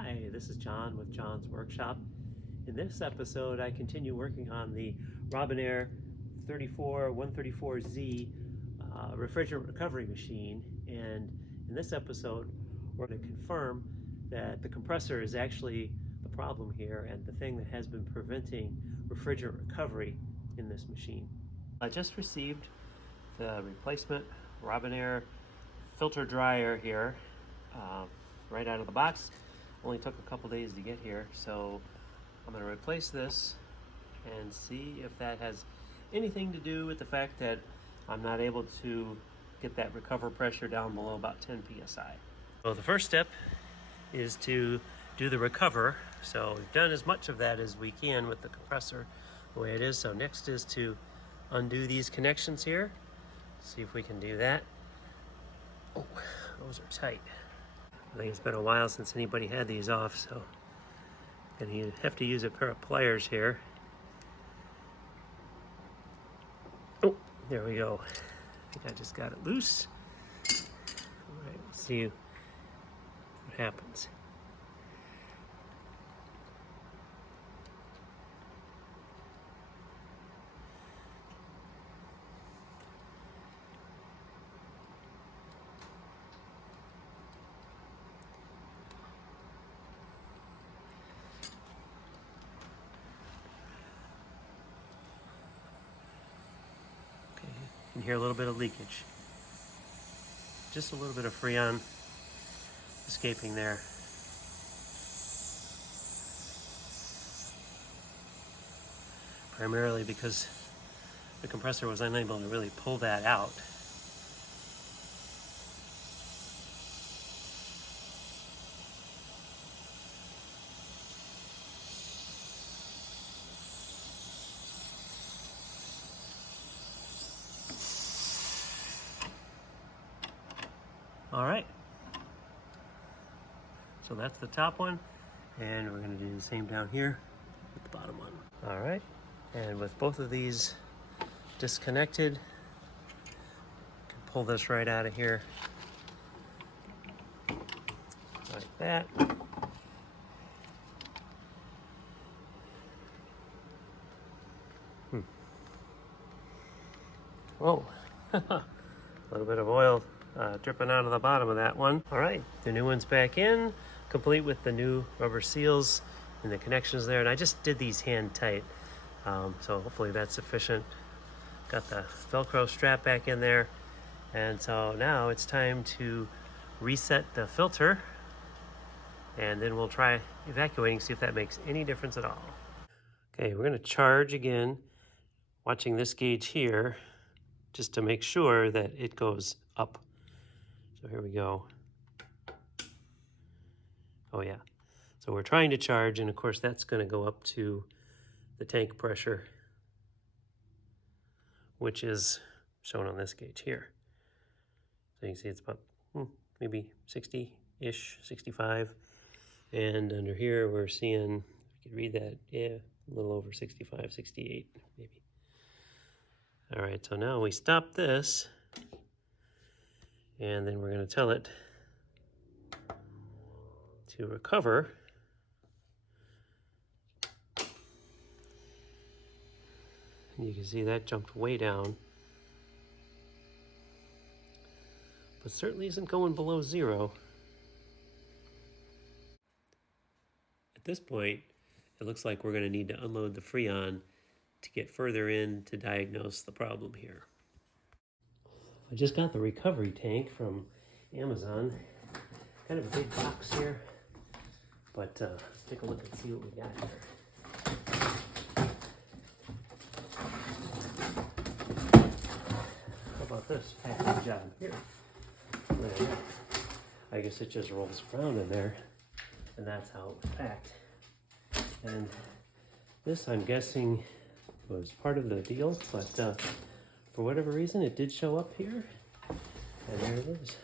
Hi, this is John with John's Workshop. In this episode, I continue working on the Robinair 134Z refrigerant recovery machine. And in this episode, we're going to confirm that the compressor is actually the problem here and the thing that has been preventing refrigerant recovery in this machine. I just received the replacement Robinair filter dryer here right out of the box. Only took a couple days to get here, so I'm going to replace this and see if that has anything to do with the fact that I'm not able to get that recover pressure down below about 10 psi. So the first step is to do the recover. So we've done as much of that as we can with the compressor the way it is. So next is to undo these connections here. See if we can do that. Oh, those are tight. I think it's been a while since anybody had these off, so I'm going to have to use a pair of pliers here. Oh, there we go. I think I just got it loose. All right, we'll see what happens. You can hear a little bit of leakage. Just a little bit of Freon escaping there. Primarily because the compressor was unable to really pull that out. All right, so that's the top one, and we're going to do the same down here with the bottom one. All right, and with both of these disconnected, you can pull this right out of here like that. Whoa, a little bit of oil dripping out of the bottom of that one. All right, the new one's back in, complete with the new rubber seals and the connections there. And I just did these hand tight, so hopefully that's sufficient. Got the Velcro strap back in there. And so now it's time to reset the filter, and then we'll try evacuating, see if that makes any difference at all. Okay, we're gonna charge again, watching this gauge here, just to make sure that it goes up. So here we go. Oh yeah. So we're trying to charge, and of course that's going to go up to the tank pressure, which is shown on this gauge here. So you can see it's about maybe 60-ish, 65. And under here we're seeing, you can read that, yeah, a little over 65, 68 maybe. All right, so now we stop this, and then we're going to tell it to recover. And you can see that jumped way down, but certainly isn't going below 0. At this point, it looks like we're going to need to unload the Freon to get further in to diagnose the problem here. I just got the recovery tank from Amazon. Kind of a big box here, but let's take a look and see what we got here. How about this packing job here? I guess it just rolls around in there, and that's how it was packed. And this, I'm guessing, was part of the deal, but for whatever reason, it did show up here, and there it is.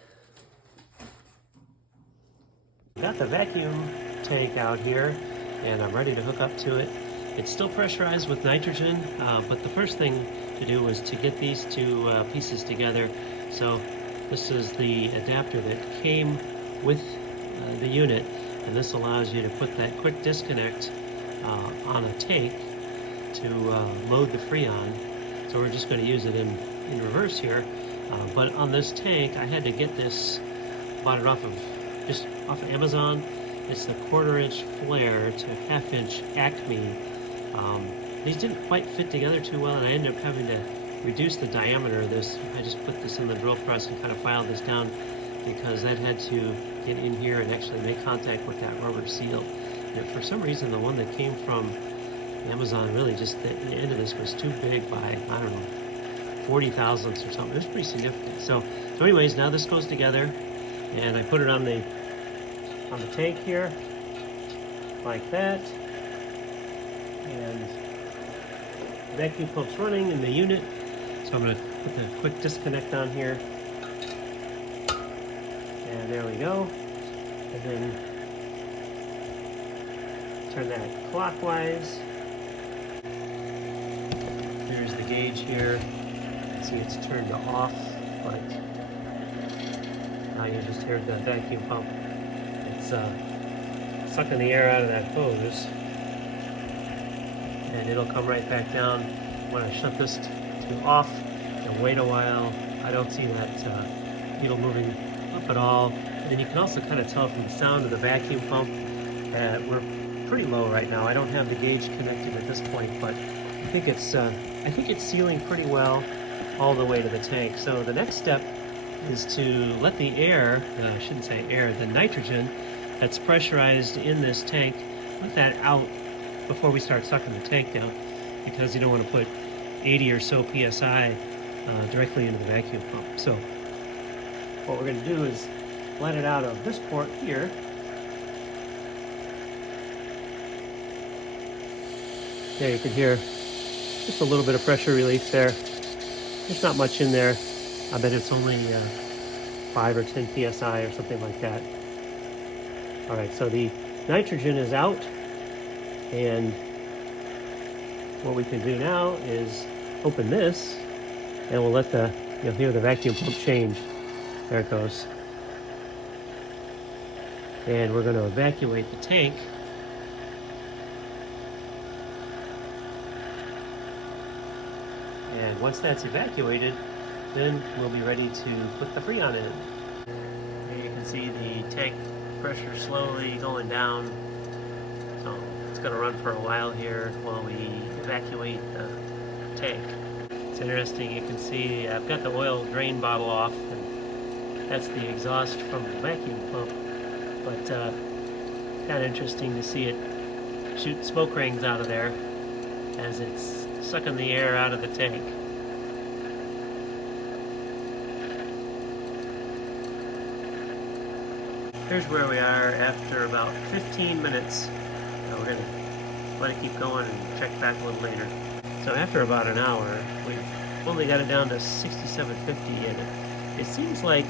Got the vacuum tank out here, and I'm ready to hook up to it. It's still pressurized with nitrogen, but the first thing to do was to get these two pieces together. So this is the adapter that came with the unit, and this allows you to put that quick disconnect on a tank to load the Freon. So we're just going to use it in reverse here. But on this tank, I had to get this, bought it off of Amazon. It's the 1/4-inch flare to 1/2-inch Acme. These didn't quite fit together too well, and I ended up having to reduce the diameter of this. I just put this in the drill press and kind of filed this down because that had to get in here and actually make contact with that rubber seal. And for some reason, the one that came from Amazon, really just the end of this was too big by, I don't know, 40 thousandths or something. It was pretty significant. So anyways, now this goes together, and I put it on the tank here, like that, and the vacuum pump's running in the unit. So I'm going to put the quick disconnect on here, and there we go. And then turn that clockwise. There's the gauge here. See, it's turned off, but now you just heard the vacuum pump. It's sucking the air out of that hose, and it'll come right back down when I shut this to off and wait a while. I don't see that needle moving up at all. And you can also kind of tell from the sound of the vacuum pump that we're pretty low right now. I don't have the gauge connected at this point, but I think it's sealing pretty well all the way to the tank. So the next step is to let the air, I shouldn't say air, the nitrogen that's pressurized in this tank, let that out before we start sucking the tank down, because you don't want to put 80 or so psi directly into the vacuum pump. So what we're going to do is let it out of this port here. There you can hear just a little bit of pressure relief there. There's not much in there. I bet it's only 5 or 10 psi or something like that. All right, so the nitrogen is out, and what we can do now is open this, and we'll let you'll hear the vacuum pump change. There it goes. And we're going to evacuate the tank. And once that's evacuated, then we'll be ready to put the Freon in. Here you can see the tank pressure slowly going down. So it's going to run for a while here while we evacuate the tank. It's interesting, you can see I've got the oil drain bottle off, and that's the exhaust from the vacuum pump. But kind of interesting to see it shoot smoke rings out of there as it's sucking the air out of the tank. Here's where we are after about 15 minutes. Now we're going to let it keep going and check back a little later. So after about an hour, we've only got it down to 6750, and it seems like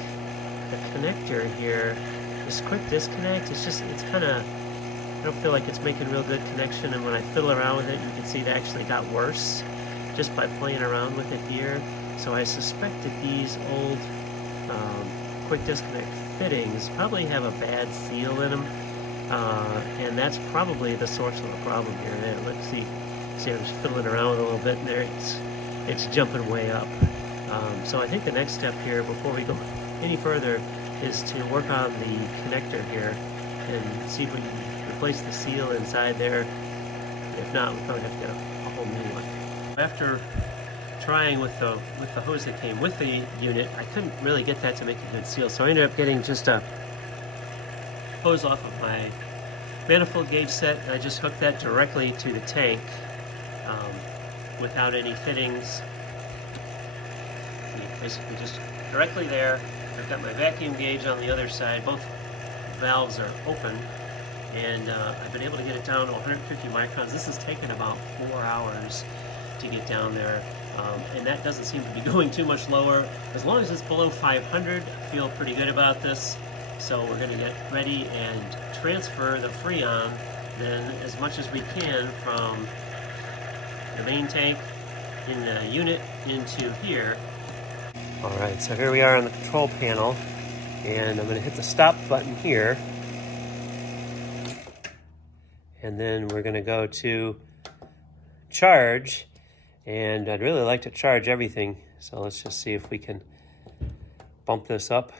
the connector here, this quick disconnect, it's kind of, I don't feel like it's making real good connection, and when I fiddle around with it, you can see it actually got worse just by playing around with it here. So I suspect that these old quick disconnect fittings probably have a bad seal in them, and that's probably the source of the problem here. And let's see, I'm just fiddling around with it a little bit, and there it's jumping way up. So I think the next step here, before we go any further, is to work on the connector here and see if we can replace the seal inside there. If not, we'll probably have to get a whole new one. After trying with the hose that came with the unit, I couldn't really get that to make a good seal, so I ended up getting just a hose off of my manifold gauge set, and I just hooked that directly to the tank without any fittings. Basically just directly there. I've got my vacuum gauge on the other side. Both valves are open, and I've been able to get it down to 150 microns. This has taken about 4 hours to get down there, and that doesn't seem to be going too much lower. As long as it's below 500, I feel pretty good about this. So we're going to get ready and transfer the Freon then as much as we can from the main tank in the unit into here. Alright, so here we are on the control panel, and I'm going to hit the stop button here, and then we're going to go to charge, and I'd really like to charge everything, so let's just see if we can bump this up.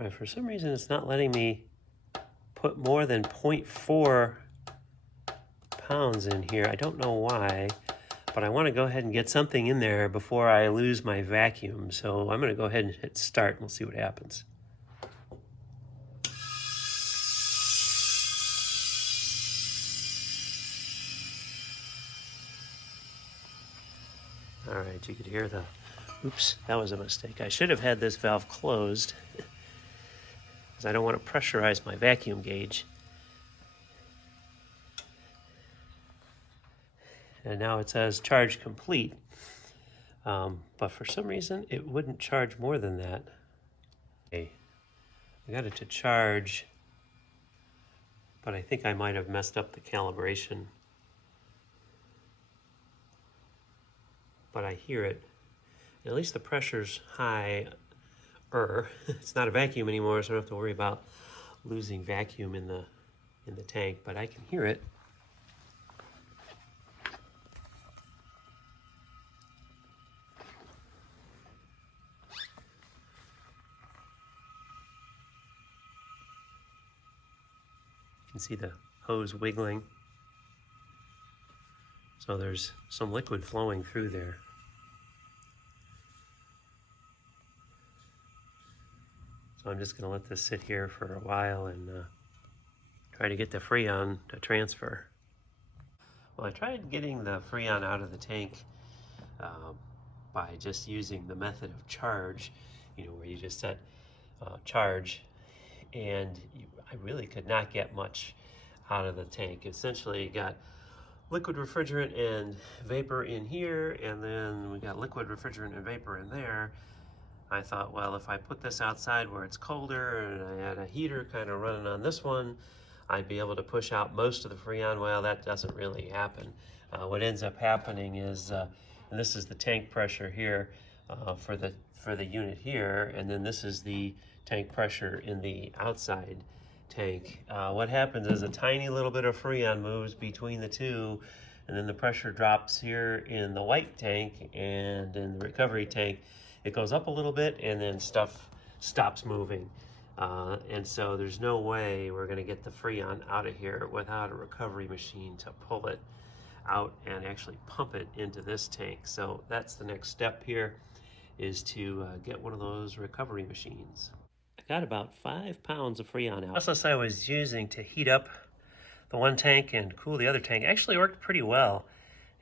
Right, for some reason it's not letting me put more than 0.4 pounds in here. I don't know why, but I want to go ahead and get something in there before I lose my vacuum. So I'm going to go ahead and hit start and we'll see what happens. All right, you could hear the, oops, that was a mistake. I should have had this valve closed because I don't want to pressurize my vacuum gauge. And now it says charge complete, but for some reason it wouldn't charge more than that. Okay, I got it to charge, but I think I might have messed up the calibration. But I hear it. At least the pressure's higher. It's not a vacuum anymore, so I don't have to worry about losing vacuum in the tank, but I can hear it. You can see the hose wiggling. So there's some liquid flowing through there. So I'm just going to let this sit here for a while and try to get the Freon to transfer. Well, I tried getting the Freon out of the tank by just using the method of charge, where you just set charge, and I really could not get much out of the tank. Essentially, you got liquid refrigerant and vapor in here, and then we got liquid refrigerant and vapor in there. I thought, well, if I put this outside where it's colder and I had a heater kind of running on this one, I'd be able to push out most of the Freon. Well, that doesn't really happen. What ends up happening is, and this is the tank pressure here for the unit here, and then this is the tank pressure in the outside tank. What happens is a tiny little bit of Freon moves between the two, and then the pressure drops here in the white tank, and in the recovery tank it goes up a little bit, and then stuff stops moving. And so there's no way we're going to get the Freon out of here without a recovery machine to pull it out and actually pump it into this tank. So that's the next step here, is to get one of those recovery machines. I got about 5 pounds of Freon out. The process I was using to heat up the one tank and cool the other tank actually worked pretty well.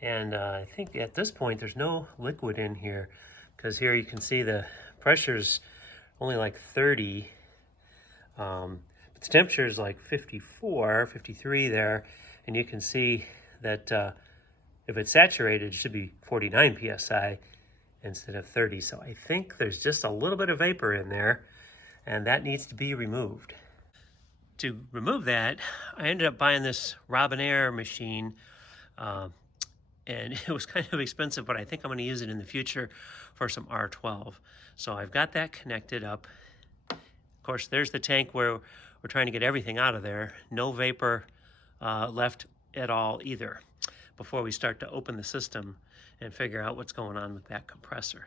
And I think at this point there's no liquid in here, because here you can see the pressure's only like 30. But the temperature is like 54, 53 there, and you can see that if it's saturated, it should be 49 psi instead of 30. So I think there's just a little bit of vapor in there, and that needs to be removed. To remove that, I ended up buying this Robinair machine, and it was kind of expensive, but I think I'm going to use it in the future for some R12. So I've got that connected up. Of course, there's the tank where we're trying to get everything out of there. No vapor left at all either, before we start to open the system and figure out what's going on with that compressor.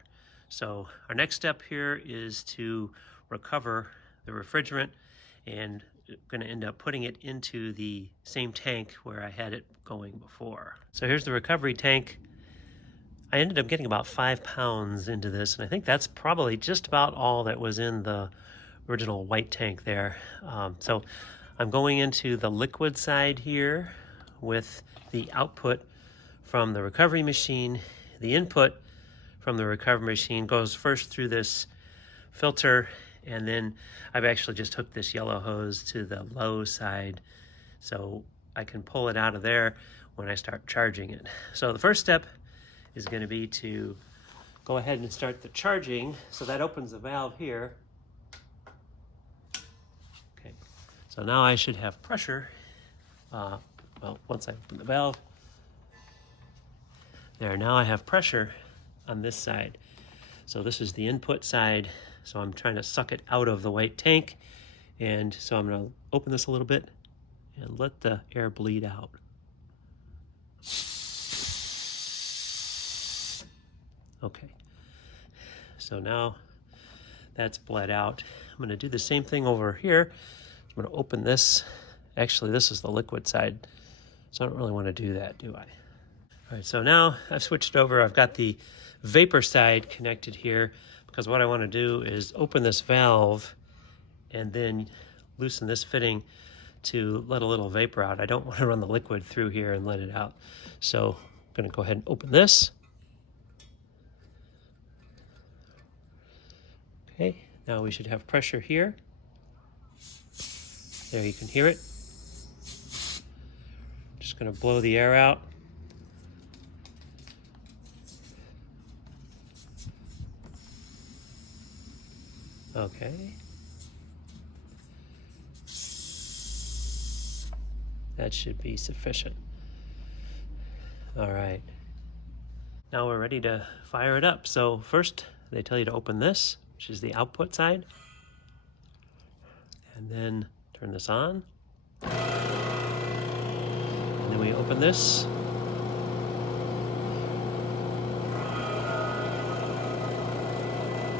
So our next step here is to recover the refrigerant, and going to end up putting it into the same tank where I had it going before. So here's the recovery tank. I ended up getting about 5 pounds into this, and I think that's probably just about all that was in the original white tank there. So I'm going into the liquid side here with the output from the recovery machine. The input from the recovery machine goes first through this filter, and then I've actually just hooked this yellow hose to the low side so I can pull it out of there when I start charging it. So the first step is going to be to go ahead and start the charging. So that opens the valve here. Okay, so now I should have pressure. Well, once I open the valve, there, now I have pressure on this side. So this is the input side. So I'm trying to suck it out of the white tank, And so I'm going to open this a little bit and let the air bleed out. Okay, so now that's bled out. I'm going to do the same thing over here. I'm going to open this. Actually, this is the liquid side, so I don't really want to do that, do I? All right, so now I've switched over. I've got the vapor side connected here because what I want to do is open this valve and then loosen this fitting to let a little vapor out. I don't want to run the liquid through here and let it out. So I'm going to go ahead and open this. Okay, now we should have pressure here. There, you can hear it. Just going to blow the air out. Okay. That should be sufficient. All right. Now we're ready to fire it up. So first, they tell you to open this, which is the output side. And then turn this on. And then we open this.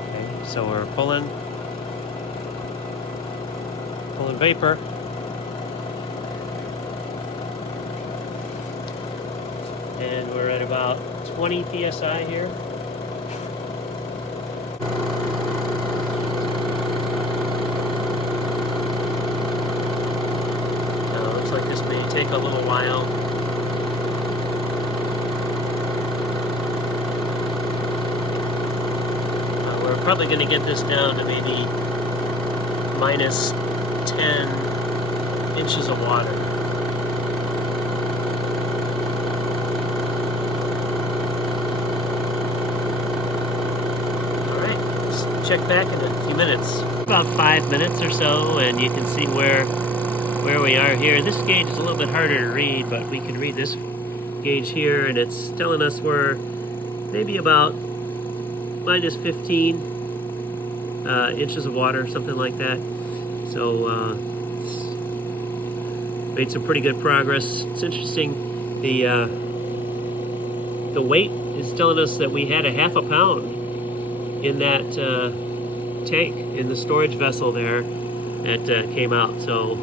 Okay, so we're pulling vapor. And we're at about 20 psi here. Now, looks like this may take a little while. We're probably going to get this down to maybe minus 10 inches of water. Check back in a few minutes. About 5 minutes or so, and you can see where we are here. This gauge is a little bit harder to read, but we can read this gauge here, and it's telling us we're maybe about minus 15 inches of water, something like that. So made some pretty good progress. It's interesting. The weight is telling us that we had a half a pound in that tank, in the storage vessel there that came out. So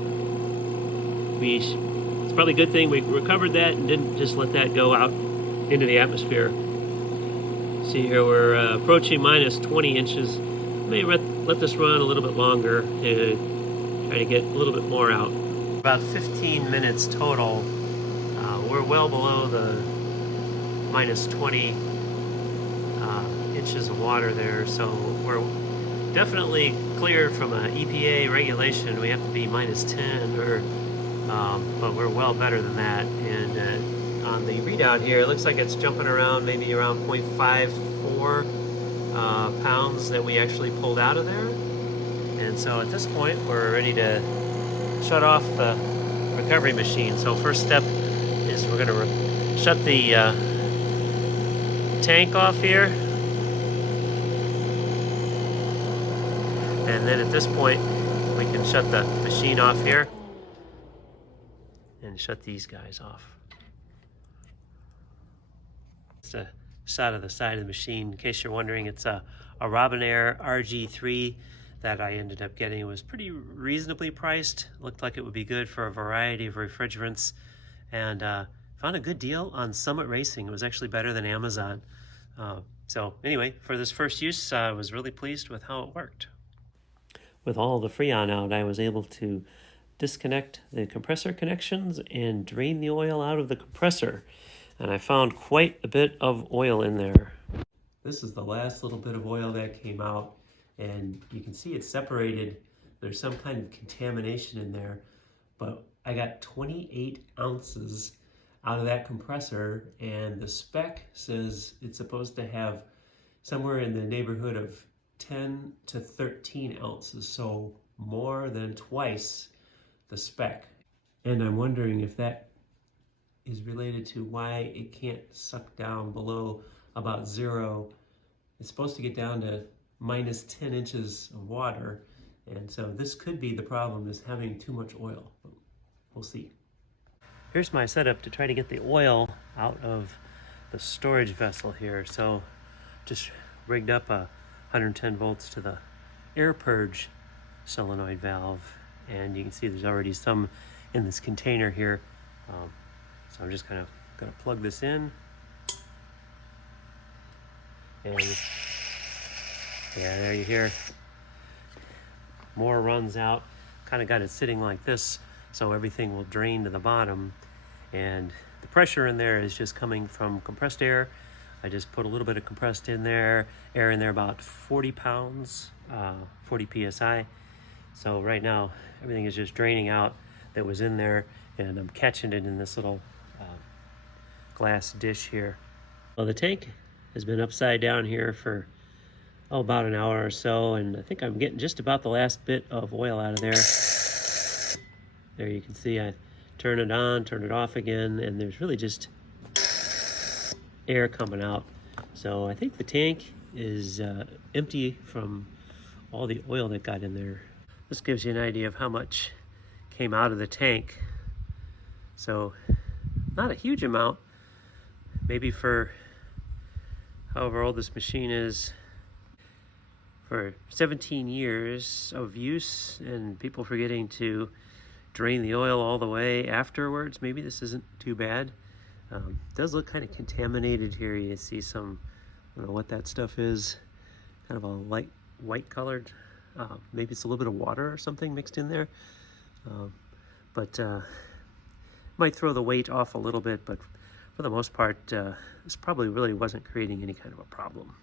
it's probably a good thing we recovered that and didn't just let that go out into the atmosphere. See here, we're approaching minus 20 inches. May let this run a little bit longer to try to get a little bit more out. About 15 minutes total. We're well below the minus 20 inches of water there, so we're definitely cleared from an EPA regulation. We have to be minus 10, but we're well better than that. And on the readout here, it looks like it's jumping around maybe around 0.54 pounds that we actually pulled out of there. And so at this point, we're ready to shut off the recovery machine. So first step is we're going to shut the tank off here. And then at this point, we can shut the machine off here and shut these guys off. It's a shot of the side of the machine. In case you're wondering, it's a Robinair RG3 that I ended up getting. It was pretty reasonably priced. Looked like it would be good for a variety of refrigerants, and found a good deal on Summit Racing. It was actually better than Amazon. So anyway, for this first use, I was really pleased with how it worked. With all the Freon out, I was able to disconnect the compressor connections and drain the oil out of the compressor. And I found quite a bit of oil in there. This is the last little bit of oil that came out, and you can see it's separated. There's some kind of contamination in there, but I got 28 ounces out of that compressor, and the spec says it's supposed to have somewhere in the neighborhood of 10 to 13 ounces, so more than twice the spec. And I'm wondering if that is related to why it can't suck down below about 0. It's supposed to get down to minus 10 inches of water, And so this could be the problem, is having too much oil. But we'll see. Here's my setup to try to get the oil out of the storage vessel here. So just rigged up a 110 volts to the air purge solenoid valve, and you can see there's already some in this container here. So I'm just kind of going to plug this in, and yeah, there you hear more runs out. Kind of got it sitting like this so everything will drain to the bottom, and the pressure in there is just coming from compressed air. I just put a little bit of compressed in there, air in there, about 40 pounds, 40 psi. So right now everything is just draining out that was in there, and I'm catching it in this little glass dish here. Well, the tank has been upside down here for about an hour or so, and I think I'm getting just about the last bit of oil out of there. There you can see I turn it on, turn it off again, and there's really just air coming out. So I think the tank is empty from all the oil that got in there. This gives you an idea of how much came out of the tank. So not a huge amount, maybe for however old this machine is. For 17 years of use and people forgetting to drain the oil all the way afterwards, maybe this isn't too bad. It does look kind of contaminated here. You see some, I don't know what that stuff is, kind of a light white colored, maybe it's a little bit of water or something mixed in there. But might throw the weight off a little bit, but for the most part, this probably really wasn't creating any kind of a problem.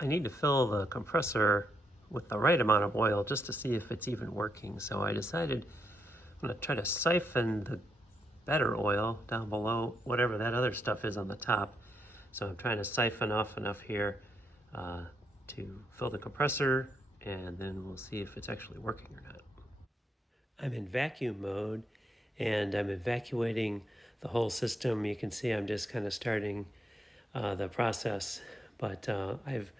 I need to fill the compressor with the right amount of oil just to see if it's even working. So I decided I'm going to try to siphon the better oil down below whatever that other stuff is on the top. So I'm trying to siphon off enough here to fill the compressor, and then we'll see if it's actually working or not. I'm in vacuum mode, and I'm evacuating the whole system. You can see I'm just kind of starting the process, but I've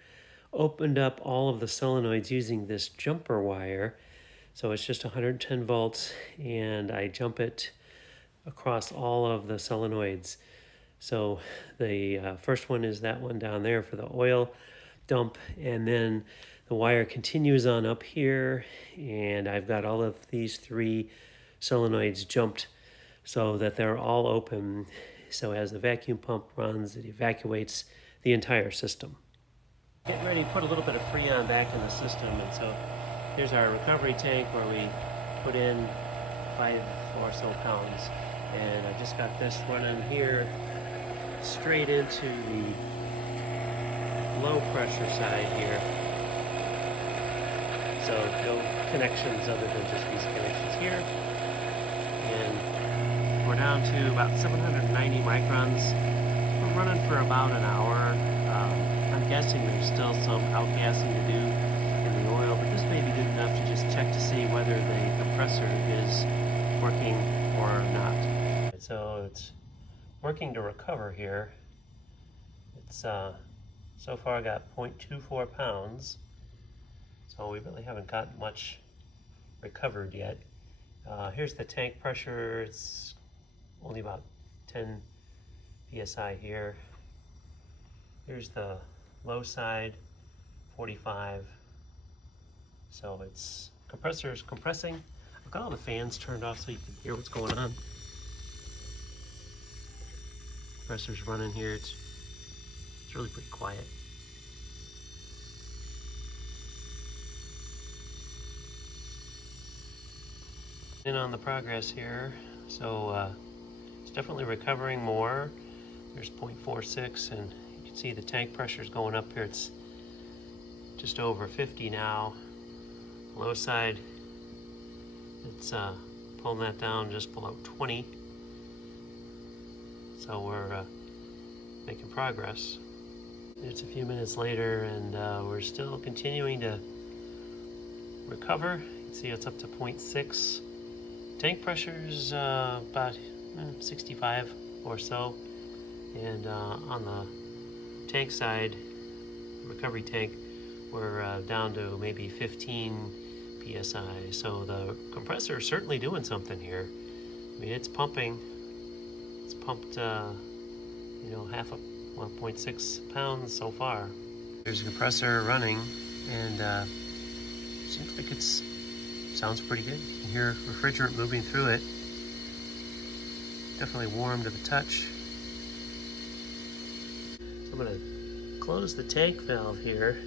opened up all of the solenoids using this jumper wire. So it's just 110 volts, and I jump it across all of the solenoids. So the first one is that one down there for the oil dump, and then the wire continues on up here, and I've got all of these 3 solenoids jumped so that they're all open. So as the vacuum pump runs, it evacuates the entire system. Getting ready to put a little bit of Freon back in the system, and so here's our recovery tank where we put in 5 or so pounds, and I just got this running here straight into the low pressure side here. So no connections other than just these connections here, and we're down to about 790 microns. We're running for about an hour. I'm guessing there's still some outgassing to do in the oil, but this may be good enough to just check to see whether the compressor is working or not. So it's working to recover here. It's so far I got 0.24 pounds, so we really haven't gotten much recovered yet. Here's the tank pressure. It's only about 10 psi here. Here's the low side, 45. So it's compressor is compressing. I've got all the fans turned off so you can hear what's going on. Compressor's running here. It's really pretty quiet. In on the progress here. So it's definitely recovering more. There's 0.46, and you can see the tank pressure is going up here. It's just over 50 now. Low side, it's pulling that down just below 20. So we're making progress. It's a few minutes later, and we're still continuing to recover. You can see it's up to 0.6. Tank pressure is about 65 or so, and on the tank side, recovery tank, we're down to maybe 15 psi. So the compressor is certainly doing something here. I mean, it's pumping. It's pumped, half a 1.6 pounds so far. There's a compressor running, and seems like sounds pretty good. You can hear refrigerant moving through it. Definitely warm to the touch. So I'm going to close the tank valve here.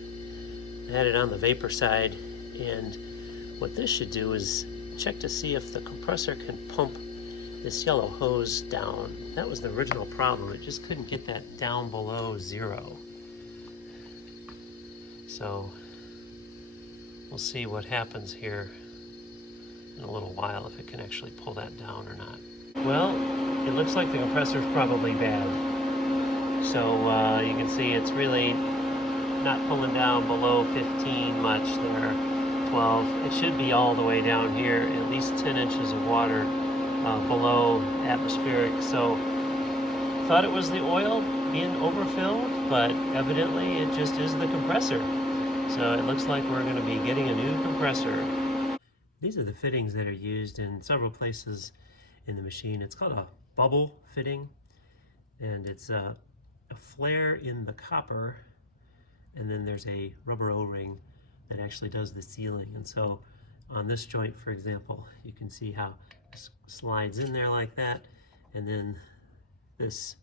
I had it on the vapor side, and what this should do is check to see if the compressor can pump this yellow hose down. That was the original problem. It just couldn't get that down below 0. So we'll see what happens here in a little while, if it can actually pull that down or not. Well, it looks like the compressor's probably bad. So you can see it's really not pulling down below 15 much there, 12. It should be all the way down here, at least 10 inches of water below atmospheric. So thought it was the oil being overfilled, but evidently it just is the compressor. So it looks like we're going to be getting a new compressor. These are the fittings that are used in several places in the machine. It's called a bubble fitting, and it's a flare in the copper, and then there's a rubber O-ring that actually does the sealing. And so on this joint, for example, you can see how it slides in there like that, and then this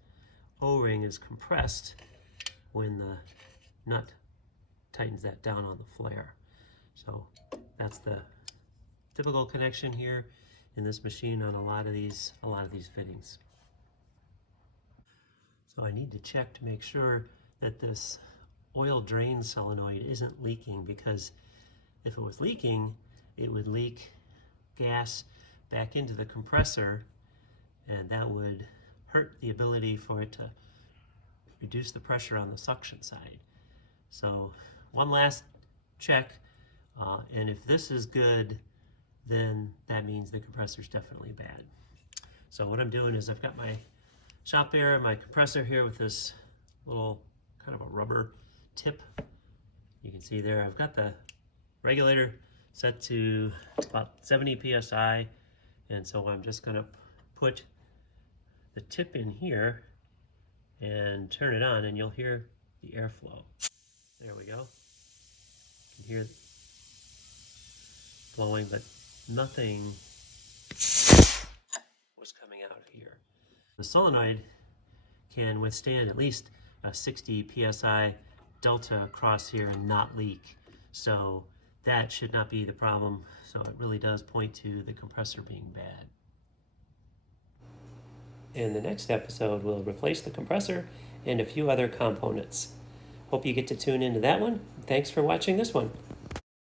O-ring is compressed when the nut tightens that down on the flare. So that's the typical connection here in this machine on a lot of these fittings. So I need to check to make sure that this oil drain solenoid isn't leaking, because if it was leaking, it would leak gas back into the compressor, and that would hurt the ability for it to reduce the pressure on the suction side. So one last check, and if this is good, then that means the compressor's definitely bad. So what I'm doing is I've got my shop air, my compressor here with this little kind of a rubber tip. You can see there I've got the regulator set to about 70 psi, and so I'm just going to put the tip in here and turn it on, and you'll hear the airflow. There we go. You can hear it flowing, but nothing was coming out here. The solenoid can withstand at least a 60 psi delta across here and not leak. So that should not be the problem. So it really does point to the compressor being bad. In the next episode, we'll replace the compressor and a few other components. Hope you get to tune into that one. Thanks for watching this one.